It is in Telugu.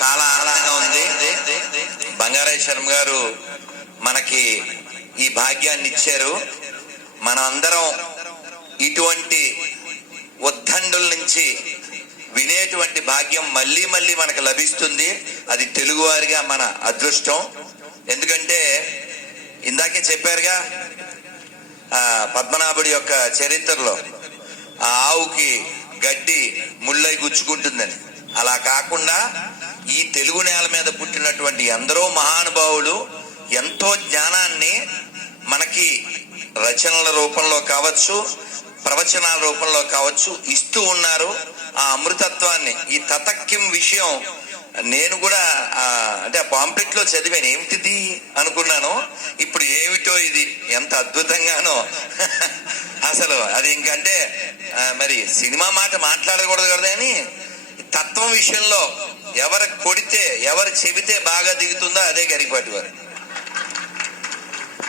చాలా ఆనందంగా ఉంది. బంగారాయ శర్మ గారు మనకి ఈ భాగ్యాన్ని ఇచ్చారు. మనం అందరం ఇటువంటి ఉద్దండుల నుంచి వినేటువంటి భాగ్యం మళ్ళీ మళ్ళీ మనకు లభిస్తుంది. అది తెలుగువారిగా మన అదృష్టం. ఎందుకంటే ఇందాకే చెప్పారుగా, పద్మనాభుడి యొక్క చరిత్రలో ఆ ఆవుకి గడ్డి ముళ్ళై గుచ్చుకుంటుందని, అలా కాకుండా ఈ తెలుగు నేల మీద పుట్టినటువంటి ఎందరో మహానుభావులు ఎంతో జ్ఞానాన్ని మనకి రచనల రూపంలో కావచ్చు, ప్రవచనాల రూపంలో కావచ్చు ఇస్తూ ఉన్నారు. ఆ అమృతత్వాన్ని, ఈ తతక్కిం విషయం నేను కూడా అంటే ఆ పాంప్లెట్ లో చదివాను, ఏమిటిది అనుకున్నాను. ఇప్పుడు ఏమిటో ఇది, ఎంత అద్భుతంగానో అసలు అది ఇంకంటే మరి సినిమా మాట మాట్లాడకూడదు కదా అని, తత్వం విషయంలో ఎవరు కొడితే ఎవరు చెబితే బాగా దిగుతుందో అదే గరికపాటి వారు.